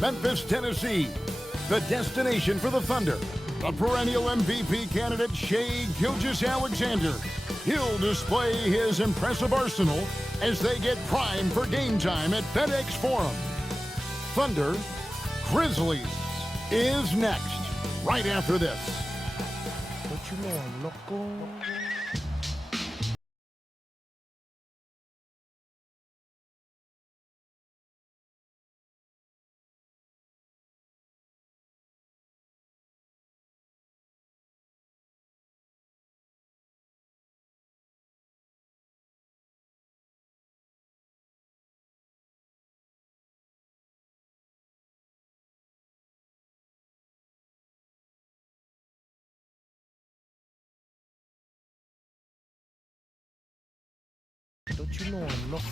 Memphis, Tennessee, the destination for the Thunder. The perennial MVP candidate Shai Gilgeous-Alexander. He'll display his impressive arsenal as they get primed for game time at FedEx Forum. Thunder Grizzlies is next, right after this. What you know, I'm loco. Don't you know I'm loco?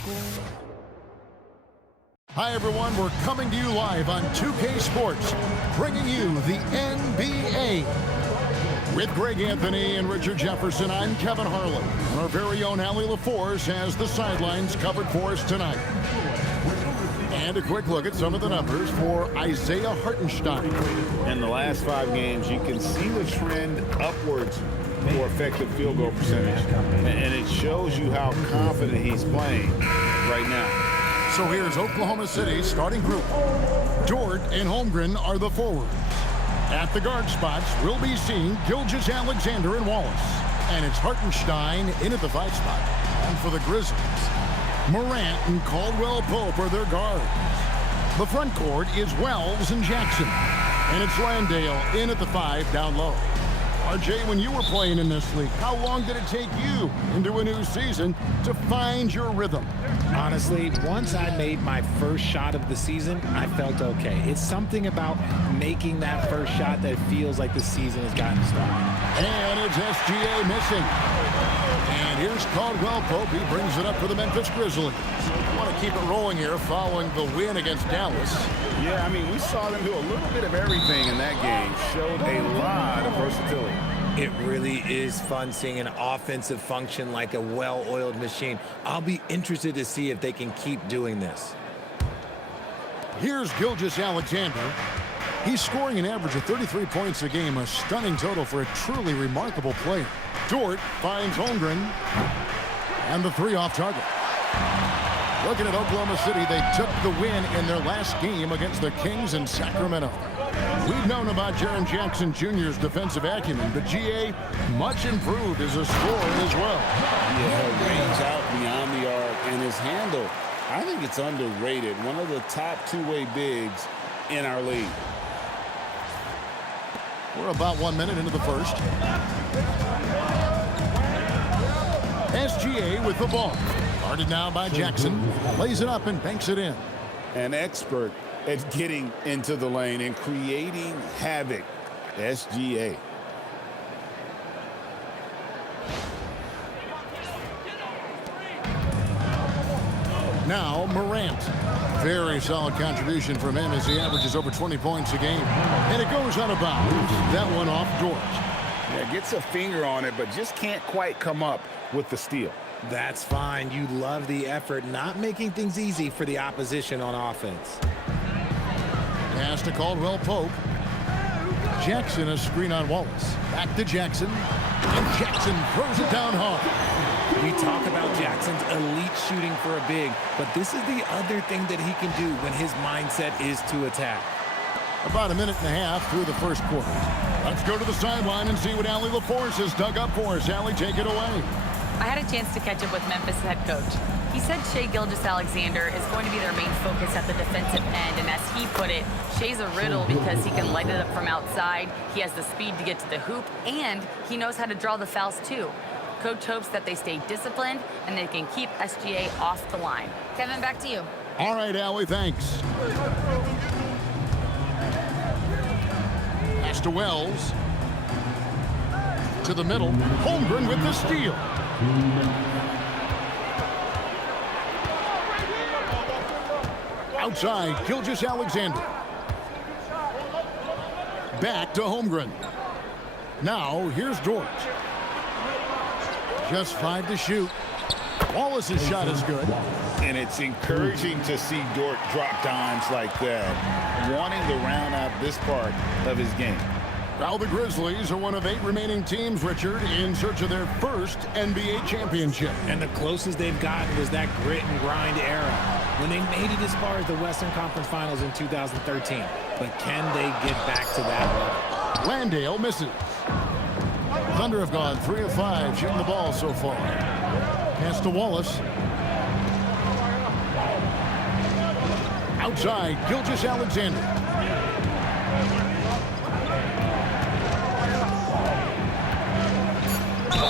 Hi everyone, we're coming to you live on 2K Sports, bringing you the NBA. With Greg Anthony and Richard Jefferson, I'm Kevin Harlan. And our very own Allie LaForce has the sidelines covered for us tonight. And a quick look at some of the numbers for Isaiah Hartenstein. In the last 5 games, you can see the trend upwards for effective field goal percentage. And it shows you how confident he's playing right now. So here's Oklahoma City's starting group. Dort and Holmgren are the forwards. At the guard spots, we'll be seeing Gilgeous-Alexander and Wallace. And it's Hartenstein in at the 5 spot. And for the Grizzlies, Morant and Caldwell-Pope are their guards. The front court is Wells and Jackson. And it's Landale in at the 5 down low. RJ, when you were playing in this league, how long did it take you into a new season to find your rhythm? Honestly, once I made my first shot of the season, I felt okay. It's something about making that first shot that feels like the season has gotten started. And it's SGA missing. And here's Caldwell-Pope. He brings it up for the Memphis Grizzlies. Want to keep it rolling here following the win against Dallas. Yeah, I mean, we saw them do a little bit of everything in that game. Showed a lot of versatility. It really is fun seeing an offensive function like a well-oiled machine. I'll be interested to see if they can keep doing this. Here's Gilgeous-Alexander. He's scoring an average of 33 points a game, a stunning total for a truly remarkable player. Dort finds Holmgren, and the 3 off target. Looking at Oklahoma City, they took the win in their last game against the Kings in Sacramento. We've known about Jaren Jackson Jr.'s defensive acumen, but GA much improved as a scorer as well. Yeah, range out beyond the arc, and his handle, I think it's underrated. One of the top 2-way bigs in our league. We're about 1 minute into the first. SGA with the ball. Guarded now by Jackson. Lays it up and banks it in. An expert at getting into the lane and creating havoc. SGA. Now Morant. Very solid contribution from him as he averages over 20 points a game. And it goes out of bounds. That one off Dort. Yeah, gets a finger on it, but just can't quite come up with the steal. That's fine. You love the effort, not making things easy for the opposition on offense. Pass to Caldwell-Pope. Jackson, a screen on Wallace. Back to Jackson. And Jackson throws it down hard. We talk about Jackson's elite shooting for a big, but this is the other thing that he can do when his mindset is to attack. About a minute and a half through the first quarter. Let's go to the sideline and see what Allie LaForce has dug up for us. Allie, take it away. I had a chance to catch up with Memphis head coach. He said Shai Gilgeous-Alexander is going to be their main focus at the defensive end, and as he put it, Shai's a riddle because he can light it up from outside, he has the speed to get to the hoop, and he knows how to draw the fouls too. Coach hopes that they stay disciplined and they can keep SGA off the line. Kevin, back to you. All right, Allie, thanks. Pass to Wells. To the middle. Holmgren with the steal. Outside, Gilgeous-Alexander. Back to Holmgren. Now, here's Dort. Just 5 to shoot. Wallace's shot is good. And it's encouraging to see Dort drop dimes like that, wanting to round out this part of his game. Now the Grizzlies are one of 8 remaining teams, Richard, in search of their first NBA championship. And the closest they've gotten was that grit and grind era when they made it as far as the Western Conference Finals in 2013. But can they get back to that level? Landale misses. Thunder have gone 3 of 5 shooting the ball so far. Pass to Wallace. Outside, Gilgeous-Alexander.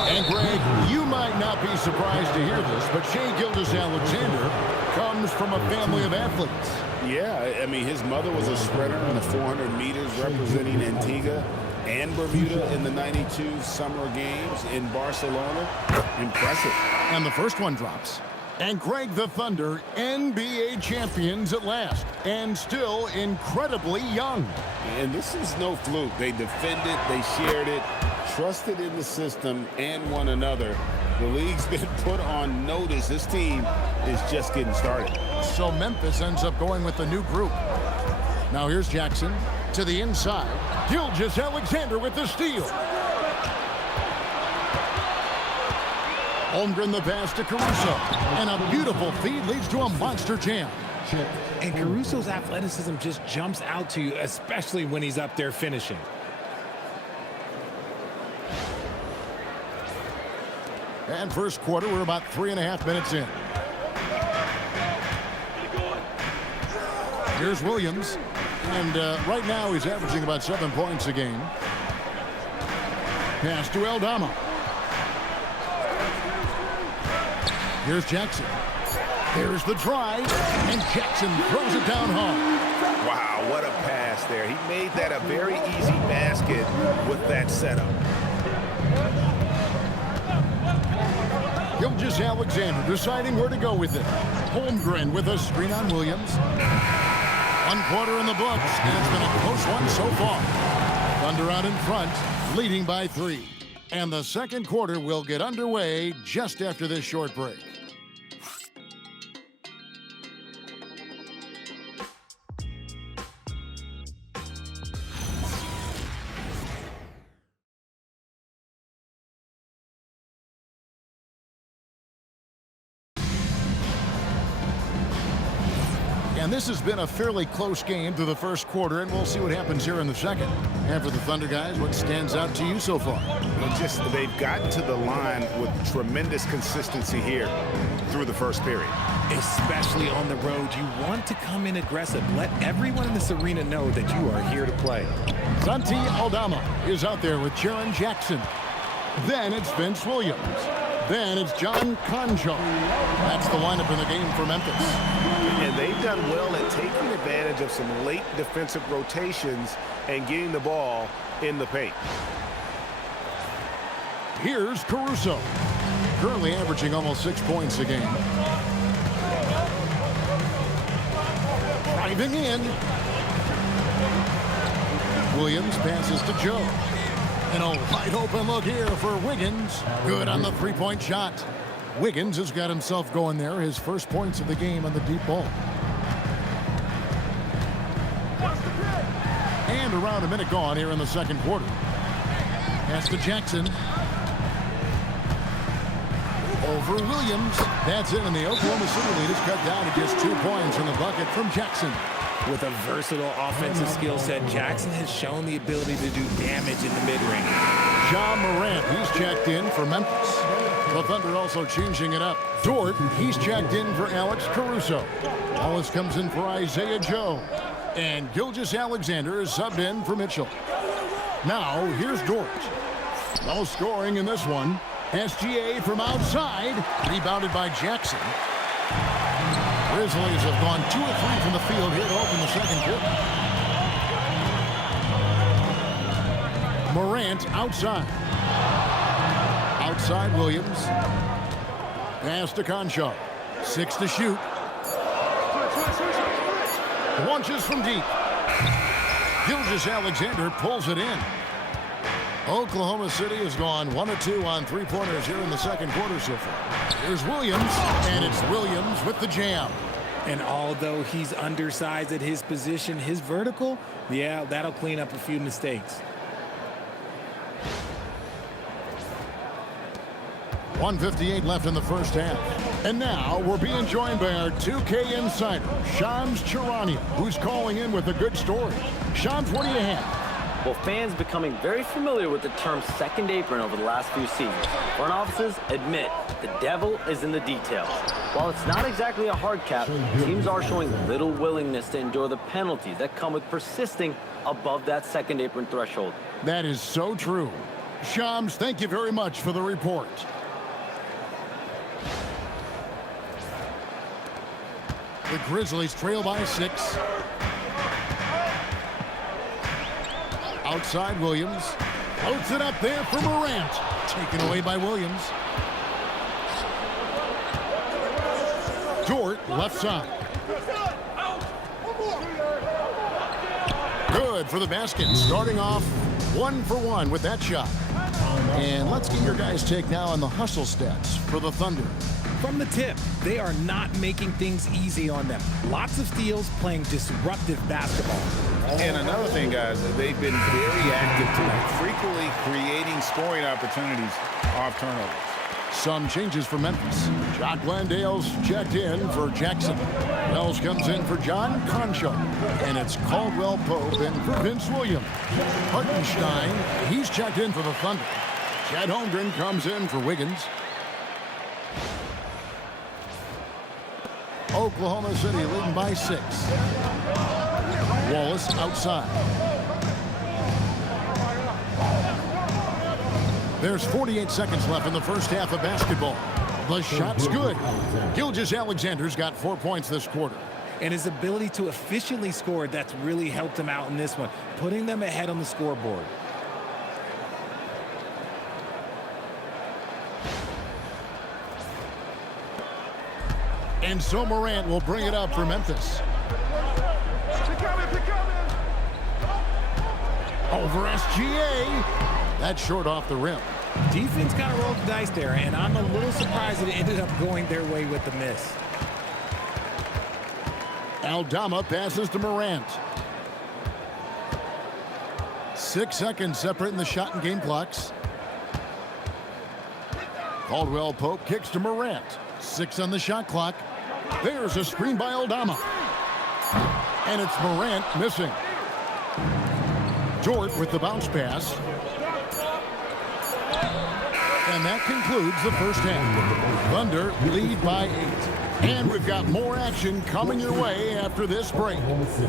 And Greg, you might not be surprised to hear this, but Shai Gilgeous-Alexander comes from a family of athletes. Yeah, I mean, his mother was a sprinter in the 400 meters representing Antigua and Bermuda in the 92 Summer Games in Barcelona. Impressive. And the first one drops. And Greg, the Thunder, NBA champions at last, and still incredibly young. And this is no fluke. They defended, they shared it, trusted in the system and one another. The league's been put on notice. This team is just getting started. So Memphis ends up going with the new group. Now here's Jackson to the inside. Gilgeous-Alexander with the steal. Holmgren the pass to Caruso. And a beautiful feed leads to a monster jam. And Caruso's athleticism just jumps out to you, especially when he's up there finishing. And first quarter, we're about 3.5 minutes in. Here's Williams. And right now he's averaging about 7 points a game. Pass to Aldama. Here's Jackson. There's the drive. And Jackson throws it down hard. Wow, what a pass there. He made that a very easy basket with that setup. Gilgeous-Alexander deciding where to go with it. Holmgren with a screen on Williams. 1 quarter in the books, and it's been a close one so far. Thunder out in front, leading by 3. And the second quarter will get underway just after this short break. And this has been a fairly close game through the first quarter, and we'll see what happens here in the second. And for the Thunder guys, what stands out to you so far? Well, they've gotten to the line with tremendous consistency here through the first period. Especially on the road, you want to come in aggressive. Let everyone in this arena know that you are here to play. Santi Aldama is out there with Jaren Jackson. Then it's Vince Williams. Then it's John Conjo. That's the lineup in the game for Memphis. And they've done well at taking advantage of some late defensive rotations and getting the ball in the paint. Here's Caruso. Currently averaging almost 6 points a game. Driving in. Williams passes to Joe. And a wide open look here for Wiggins. Good on the three-point shot. Wiggins has got himself going there. His first points of the game on the deep ball. And around a minute gone here in the second quarter. Pass to Jackson. Over Williams. That's it, and the Oklahoma City lead is cut down to just 2 points in the bucket from Jackson. With a versatile offensive skill set, Jackson has shown the ability to do damage in the mid-range. Ja Morant, he's checked in for Memphis. The Thunder also changing it up. Dort, he's checked in for Alex Caruso. Wallace comes in for Isaiah Joe. And Gilgeous-Alexander is subbed in for Mitchell. Now, here's Dort. No scoring in this one. SGA from outside, rebounded by Jackson. Grizzlies have gone 2 of 3 from the field here to open the second quarter. Morant outside. Outside Williams. Pass to Concho. 6 to shoot. Launches from deep. Gilgeous-Alexander pulls it in. Oklahoma City has gone 1 of 2 on three-pointers here in the second quarter so far. Here's Williams, and it's Williams with the jam. And although he's undersized at his position, his vertical, yeah, that'll clean up a few mistakes. 1:58 left in the first half. And now we're being joined by our 2K insider, Shams Charania, who's calling in with a good story. Shams, what do you have? Well, fans becoming very familiar with the term second apron over the last few seasons. Front offices admit the devil is in the details. While it's not exactly a hard cap, teams are showing little willingness to endure the penalties that come with persisting above that second apron threshold. That is so true. Shams, thank you very much for the report. The Grizzlies trail by 6. Outside Williams. Floats it up there for Morant. Taken away by Williams. Dort left side. Good for the basket. Starting off 1 for 1 with that shot. And let's get your guys' take now on the hustle stats for the Thunder. From the tip, they are not making things easy on them. Lots of steals, playing disruptive basketball. And another thing, guys, they've been very active tonight, frequently creating scoring opportunities off turnovers. Some changes for Memphis. Jock Landale's checked in for Jackson. Wells comes in for John Concho. And it's Caldwell Pope in for Vince Williams. Hartenstein, he's checked in for the Thunder. Chad Holmgren comes in for Wiggins. Oklahoma City leading by 6. Wallace outside. There's 48 seconds left in the first half of basketball. The shot's good. Gilgeous-Alexander's got 4 points this quarter. And his ability to efficiently score, that's really helped him out in this one, putting them ahead on the scoreboard. And so Morant will bring it up for Memphis. Over SGA. That's short off the rim. Defense kind of rolled the dice there, and I'm a little surprised that it ended up going their way with the miss. Aldama passes to Morant. 6 seconds separating the shot and game clocks. Caldwell Pope kicks to Morant. 6 on the shot clock. There's a screen by Aldama. And it's Morant missing. Dort with the bounce pass. And that concludes the first half. Thunder lead by 8. And we've got more action coming your way after this break. 22.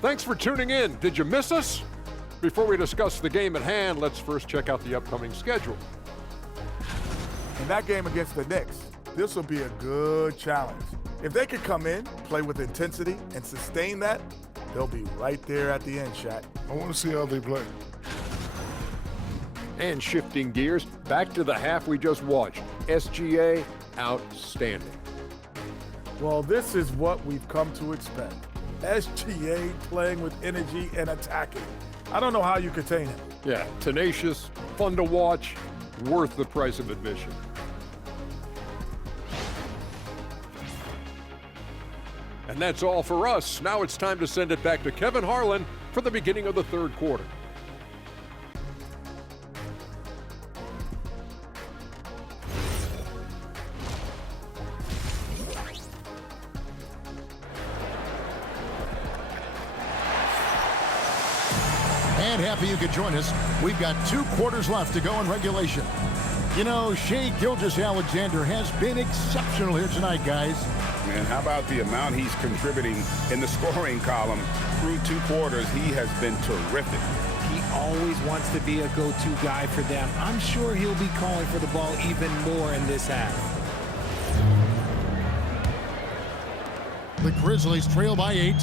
Thanks for tuning in. Did you miss us? Before we discuss the game at hand, let's first check out the upcoming schedule. In that game against the Knicks, this will be a good challenge. If they could come in, play with intensity, and sustain that, they'll be right there at the end, Shaq. I want to see how they play. And shifting gears, back to the half we just watched. SGA, outstanding. Well, this is what we've come to expect. SGA playing with energy and attacking. I don't know how you contain him. Yeah, tenacious, fun to watch, worth the price of admission. And that's all for us. Now it's time to send it back to Kevin Harlan for the beginning of the third quarter. And happy you could join us. We've got 2 quarters left to go in regulation. You know, Shai Gilgeous-Alexander has been exceptional here tonight, guys. Man, how about the amount he's contributing in the scoring column through 2 quarters? He has been terrific. He always wants to be a go-to guy for them. I'm sure he'll be calling for the ball even more in this half. The Grizzlies trail by 8.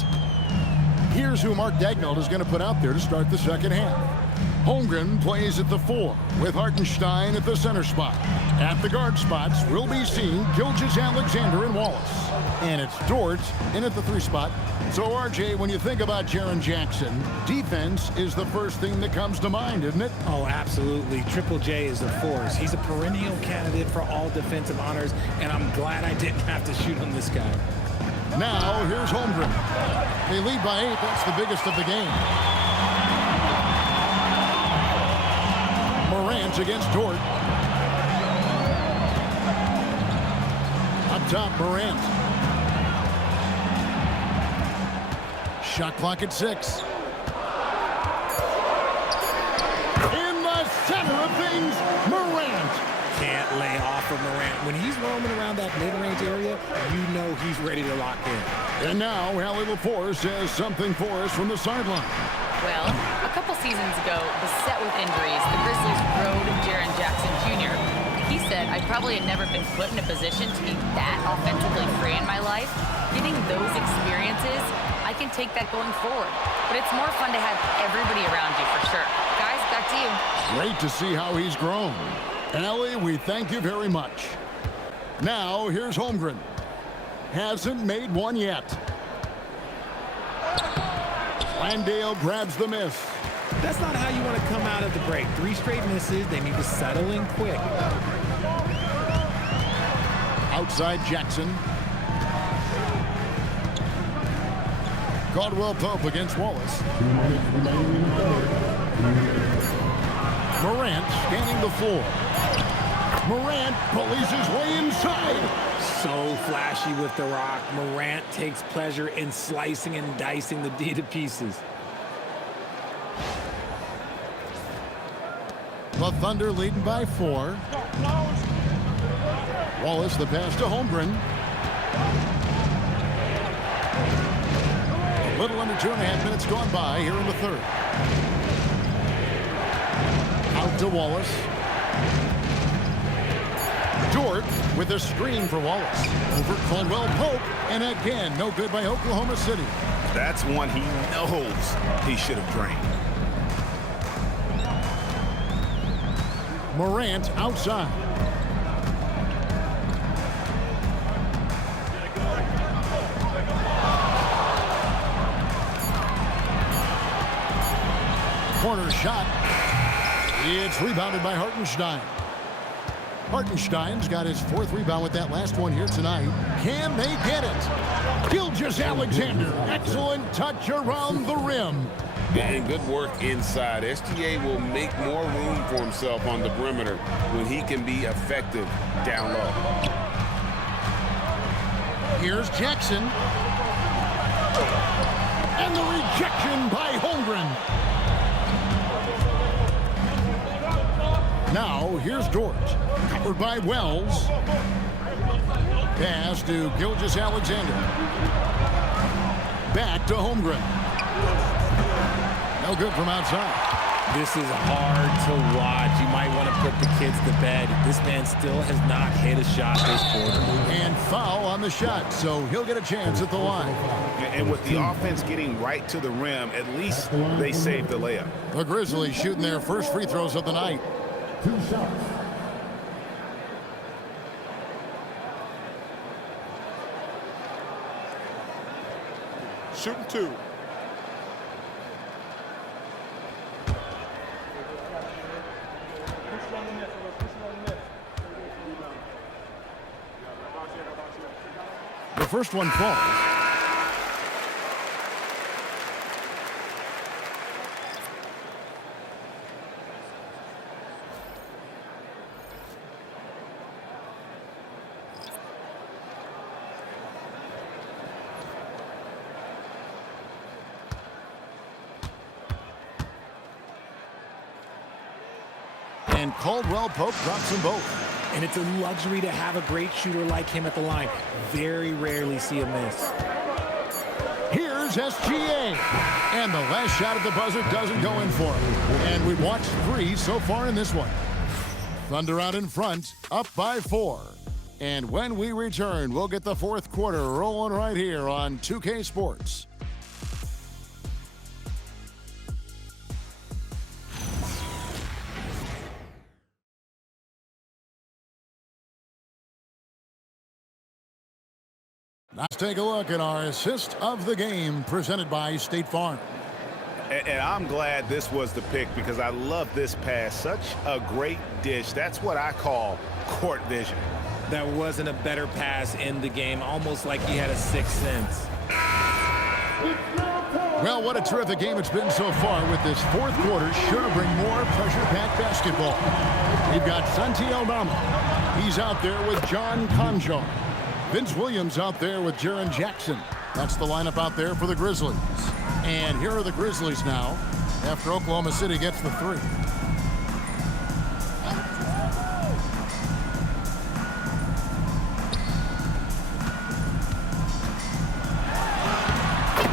Here's who Mark Daigneault is going to put out there to start the second half. Holmgren plays at the 4 with Hartenstein at the center spot. At the guard spots, we'll be seeing Gilgeous-Alexander and Wallace. And it's Dort in at the 3 spot. So, RJ, when you think about Jaren Jackson, defense is the first thing that comes to mind, isn't it? Oh, absolutely. Triple J is a force. He's a perennial candidate for all defensive honors, and I'm glad I didn't have to shoot on this guy. Now, here's Holmgren. They lead by 8. That's the biggest of the game. Morant against Dort. Up top, Morant. Shot clock at 6. In the center of things, Morant. Can't lay off of Morant. When he's roaming around that mid-range area, you know he's ready to lock in. And now, Allie LaForce says something for us from the sideline. Well, a couple seasons ago, beset with injuries, the Grizzlies rode Jaren Jackson Jr. He said, I probably had never been put in a position to be that offensively free in my life. Getting those experiences, I can take that going forward. But it's more fun to have everybody around you for sure. Guys, back to you. Great to see how he's grown. Allie, we thank you very much. Now, here's Holmgren. Hasn't made one yet. Landale grabs the miss. That's not how you want to come out of the break. 3 straight misses. They need to settle in quick. Outside Jackson. Caldwell Pope against Wallace. Morant scanning the floor. Morant bullies his way inside. So flashy with the rock. Morant takes pleasure in slicing and dicing the D to pieces. The Thunder leading by 4. Wallace, the pass to Holmgren. A little under 2.5 minutes gone by here in the third. Out to Wallace. Dort with a screen for Wallace. Over Caldwell Pope. And again, no good by Oklahoma City. That's one he knows he should have drained. Morant outside. Corner shot. It's rebounded by Hartenstein. Hartenstein's got his 4th rebound with that last one here tonight. Can they get it? Gilgeous-Alexander. Excellent touch around the rim. And good work inside. SGA will make more room for himself on the perimeter when he can be effective down low. Here's Jackson. And the rejection by Holmgren. Now, here's Dort. Covered by Wells. Pass to Gilgeous-Alexander. Back to Holmgren. No good from outside. This is hard to watch. You might want to put the kids to bed. This man still has not hit a shot this quarter. And foul on the shot, so he'll get a chance at the line. And with the offense getting right to the rim, at least they saved the layup. The Grizzlies shooting their first free throws of the night. 2 shots. Shooting 2. The first one falls. And Caldwell Pope drops them both. And it's a luxury to have a great shooter like him at the line. Very rarely see a miss. Here's SGA. And the last shot at the buzzer doesn't go in for him. And we've watched 3 so far in this one. Thunder out in front, up by 4. And when we return, we'll get the 4th quarter rolling right here on 2K Sports. Let's take a look at our assist of the game presented by State Farm. And I'm glad this was the pick because I love this pass. Such a great dish. That's what I call court vision. There wasn't a better pass in the game, almost like he had a sixth sense. Well, what a terrific game it's been so far with this fourth quarter. Sure to bring more pressure-packed basketball. We've got Santi Aldama. He's out there with John Conjar. Vince Williams out there with Jaren Jackson. That's the lineup out there for the Grizzlies. And here are the Grizzlies now after Oklahoma City gets the three.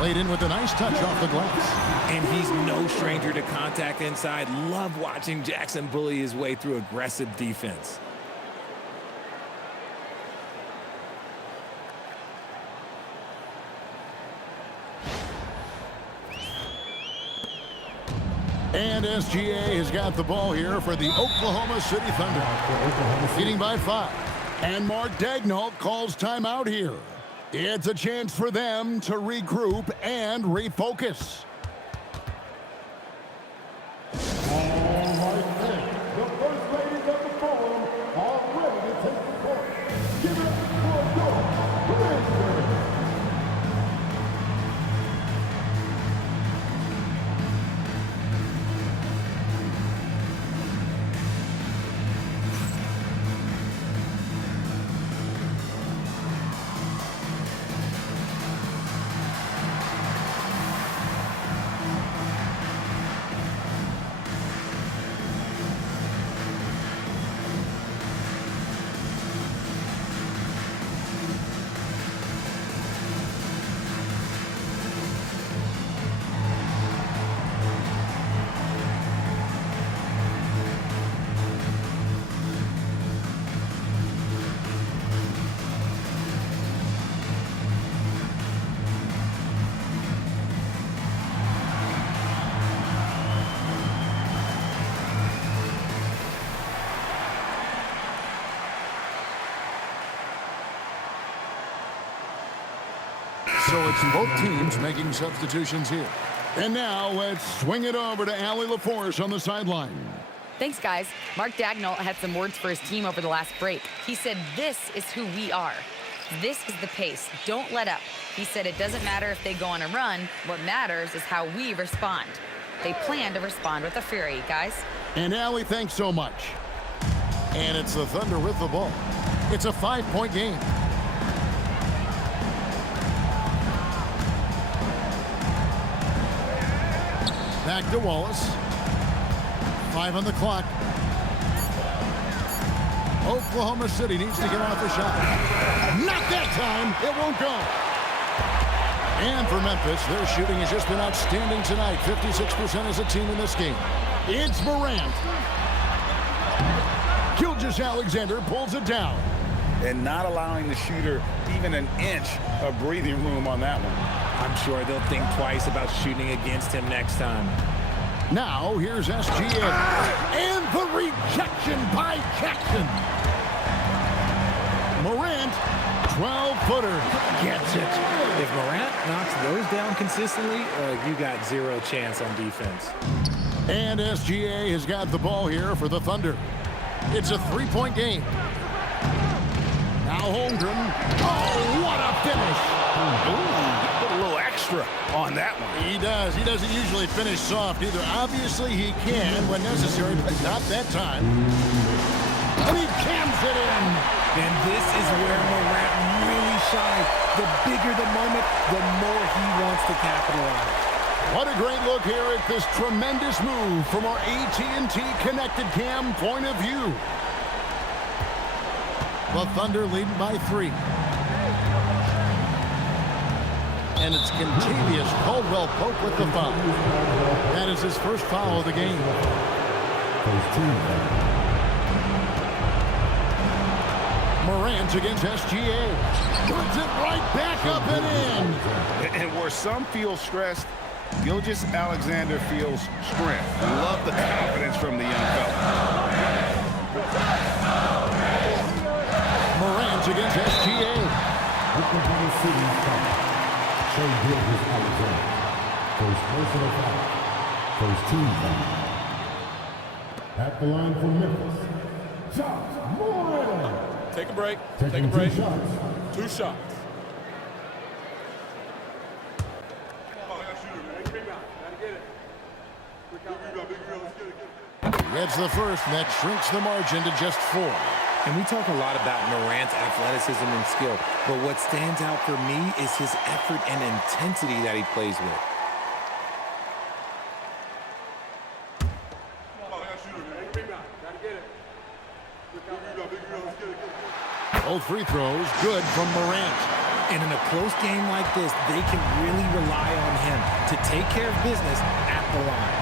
Laid in with a nice touch off the glass. And he's no stranger to contact inside. Love watching Jackson bully his way through aggressive defense. And SGA has got the ball here for the Oklahoma City Thunder. Leading by 5. And Mark Daigneault calls timeout here. It's a chance for them to regroup and refocus. The first ladies of the forum are ready to take the court. Give it up for your Grizzlies. So it's both teams making substitutions here. And now let's swing it over to Allie LaForce on the sideline. Thanks, guys. Mark Daigneault had some words for his team over the last break. He said, "This is who we are. This is the pace. Don't let up." He said it doesn't matter if they go on a run. What matters is how we respond. They plan to respond with a fury, guys. And Allie, thanks so much. And it's the Thunder with the ball. It's a 5-point game. Back to Wallace. 5 on the clock. Oklahoma City needs to get off the shot. Not that time. It won't go. And for Memphis, their shooting has just been outstanding tonight. 56% as a team in this game. It's Morant. Gilgeous-Alexander pulls it down. And not allowing the shooter even an inch of breathing room on that one. I'm sure they'll think twice about shooting against him next time. Now, here's SGA. And the rejection by Jackson. Morant, 12-footer, gets it. If Morant knocks those down consistently, you got zero chance on defense. And SGA has got the ball here for the Thunder. It's a 3-point game. Now Holmgren. Oh, what a finish. Ooh, put a little extra on that one. He does. He doesn't usually finish soft either. Obviously, he can when necessary, but not that time. And he jams it in. And this is where Morant really shines. The bigger the moment, the more he wants to capitalize. What a great look here at this tremendous move from our AT&T Connected Cam point of view. The Thunder leading by 3. And it's Contavious Caldwell-Pope with the foul. That is his first foul of the game. Morant against SGA. Puts it right back up and in. And where some feel stressed, Gilgeous-Alexander feels strength. Love the confidence from the young fella. Morant against SGA. Oklahoma City foul. Shea Gilgeous-Alexander. First personal foul. First team foul. At the line for Memphis. Shots, Moreno. Take a break. Taking 2 shots. 2 shots. Gets the first, and that shrinks the margin to just 4. And we talk a lot about Morant's athleticism and skill, but what stands out for me is his effort and intensity that he plays with. Both free throws good from Morant. And in a close game like this, they can really rely on him to take care of business at the line.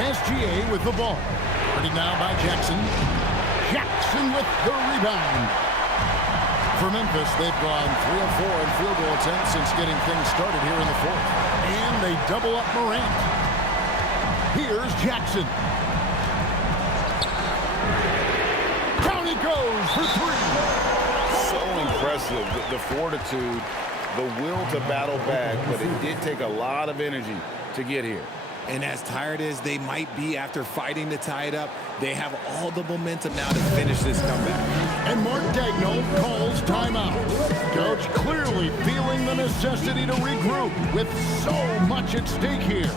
SGA with the ball. Guarded now by Jackson. Jackson with the rebound. For Memphis, they've gone 3 of 4 in field goal attempts since getting things started here in the 4th. And they double up Morant. Here's Jackson. Down he goes for 3. So impressive, the fortitude, the will to battle back, but it did take a lot of energy to get here. And as tired as they might be after fighting to tie it up, they have all the momentum now to finish this comeback. And Mark Daigneault calls timeout. Coach clearly feeling the necessity to regroup with so much at stake here.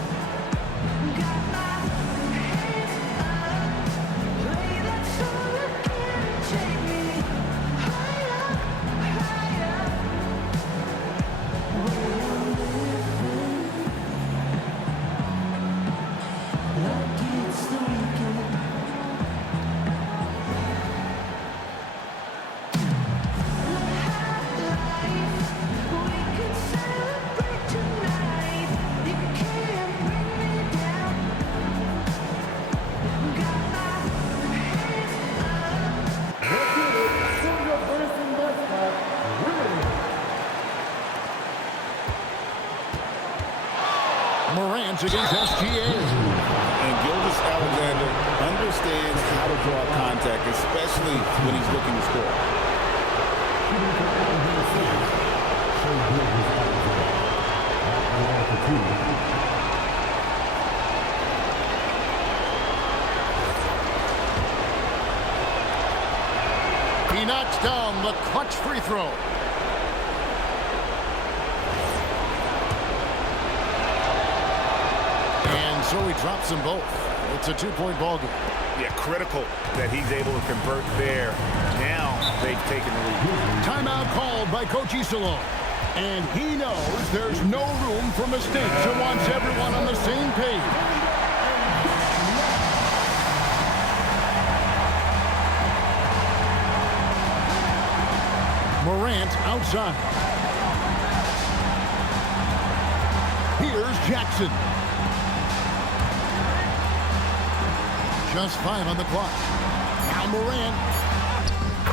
Morant against SGA. And Gilgeous-Alexander understands how to draw contact, especially when he's looking to score. He knocks down the clutch free throw. And so he drops them both. It's a 2-point ball game. Yeah, critical that he's able to convert there. Now they've taken the lead. Timeout called by Coach Iserlohn. And he knows there's no room for mistakes and wants everyone on the same page. Morant outside. Here's Jackson. Just 5 on the clock. Now Morant.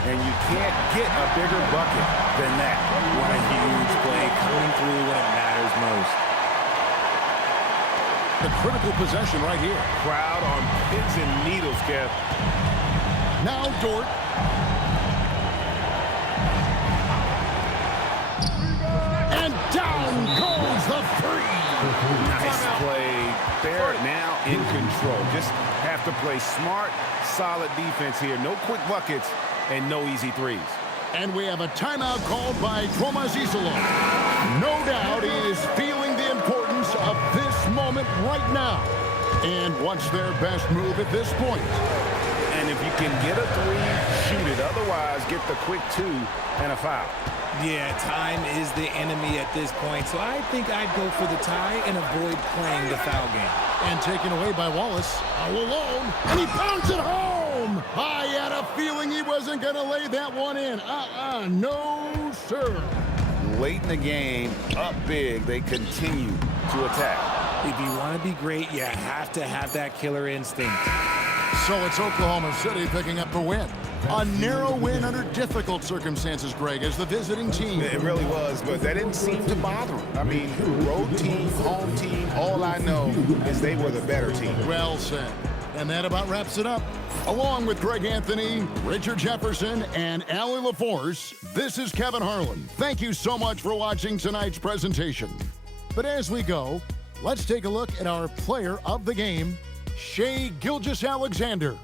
And you can't get a bigger bucket than that. What a huge play coming through when it matters most. The critical possession right here. Crowd on pins and needles, Kev. Now Dort. And down goes the 3. Nice play. They're now in control. Just have to play smart, solid defense here. No quick buckets and no easy threes. And we have a timeout called by Coach Iserlohn. No doubt he is feeling the importance of this moment right now and wants their best move at this point. And if you can get a 3, shoot it. Otherwise, get the quick 2 and a foul. Yeah, time is the enemy at this point, so I think I'd go for the tie and avoid playing the foul game. And taken away by Wallace, all alone, and he pounds it home! I had a feeling he wasn't going to lay that one in. No, sir. Late in the game, up big, they continue to attack. If you want to be great, you have to have that killer instinct. So it's Oklahoma City picking up the win. A narrow win under difficult circumstances, Greg, as the visiting team. It really was, but that didn't seem to bother them. I mean, road team, home team, all I know is they were the better team. Well said. And that about wraps it up. Along with Greg Anthony, Richard Jefferson, and Allie LaForce, this is Kevin Harlan. Thank you so much for watching tonight's presentation. But as we go, let's take a look at our player of the game, Shai Gilgeous-Alexander.